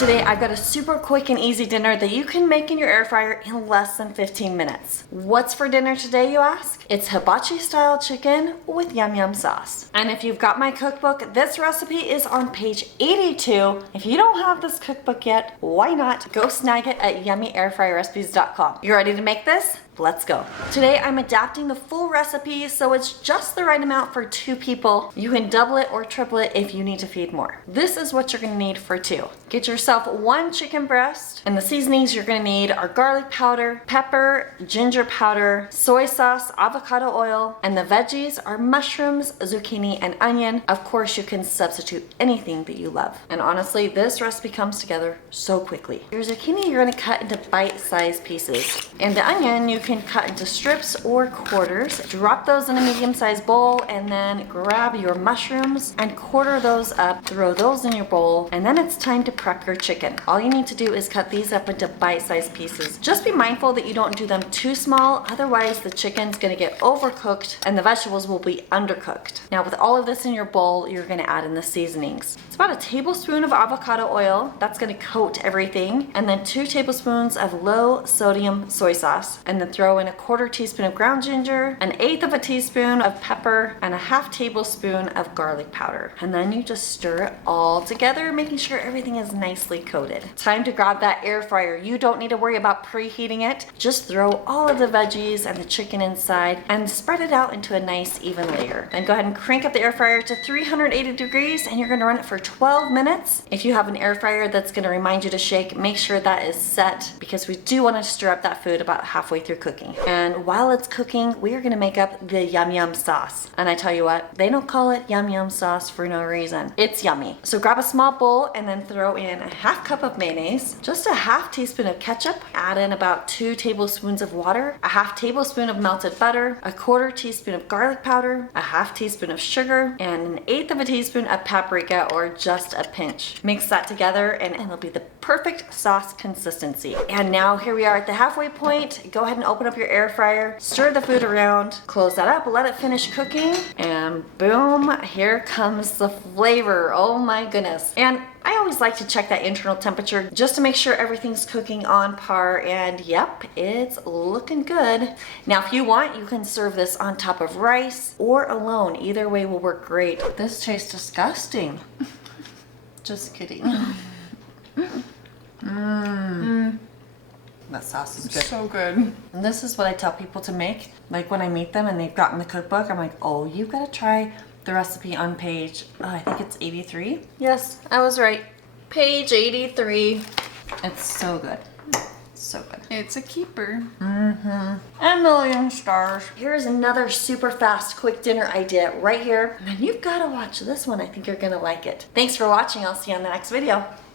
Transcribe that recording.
Today I've got a super quick and easy dinner that you can make in your air fryer in less than 15 minutes. What's for dinner today, you ask? It's hibachi style chicken with yum yum sauce. And if you've got my cookbook, this recipe is on page 82. If you don't have this cookbook yet, why not go snag it at yummyairfryerrecipes.com. You ready to make this? Let's go. Today I'm adapting the full recipe so it's just the right amount for 2 people. You can double it or triple it if you need to feed more. This is what you're gonna need for 2. Get yourself 1 chicken breast, and the seasonings you're gonna need are garlic powder, pepper, ginger powder, soy sauce, avocado oil, and the veggies are mushrooms, zucchini, and onion. Of course, you can substitute anything that you love. And honestly, this recipe comes together so quickly. Your zucchini you're gonna cut into bite-sized pieces, and the onion you can cut into strips or quarters. Drop those in a medium-sized bowl, and then grab your mushrooms and quarter those up, throw those in your bowl, and then it's time to prep your chicken. All you need to do is cut these up into bite-sized pieces. Just be mindful that you don't do them too small, otherwise the chicken's gonna get overcooked and the vegetables will be undercooked. Now with all of this in your bowl, you're gonna add in the seasonings. It's about a tablespoon of avocado oil, that's gonna coat everything, and then 2 tablespoons of low sodium soy sauce, and then throw in a 1/4 teaspoon of ground ginger, 1/8 of a teaspoon of pepper, and a 1/2 tablespoon of garlic powder. And then you just stir it all together, making sure everything is nicely coated. Time to grab that air fryer. You don't need to worry about preheating it. Just throw all of the veggies and the chicken inside and spread it out into a nice even layer. Then go ahead and crank up the air fryer to 380 degrees, and you're gonna run it for 12 minutes. If you have an air fryer that's gonna remind you to shake, make sure that is set, because we do want to stir up that food about halfway through cooking. And while it's cooking, we are gonna make up the yum yum sauce. And I tell you what, they don't call it yum yum sauce for no reason. It's yummy. So grab a small bowl and then throw in a 1/2 cup of mayonnaise, just a 1/2 teaspoon of ketchup, add in about 2 tablespoons of water, a 1/2 tablespoon of melted butter, a 1/4 teaspoon of garlic powder, a 1/2 teaspoon of sugar, and 1/8 of a teaspoon of paprika, or just a pinch. Mix that together and it'll be the perfect sauce consistency. And now here we are at the halfway point. Go ahead and open up your air fryer, stir the food around, close that up, let it finish cooking, and boom, here comes the flavor. Oh my goodness. And I always like to check that internal temperature just to make sure everything's cooking on par, and yep, it's looking good. Now if you want, you can serve this on top of rice or alone. Either way will work great. This tastes disgusting. Just kidding. That sauce is good. So good. And this is what I tell people to make. Like when I meet them and they've gotten the cookbook, I'm like, oh, you've got to try the recipe on page, I think it's 83. Yes, I was right. Page 83. It's so good. So good. It's a keeper. A million stars. Here's another super fast, quick dinner idea right here. And you've got to watch this one. I think you're going to like it. Thanks for watching. I'll see you on the next video.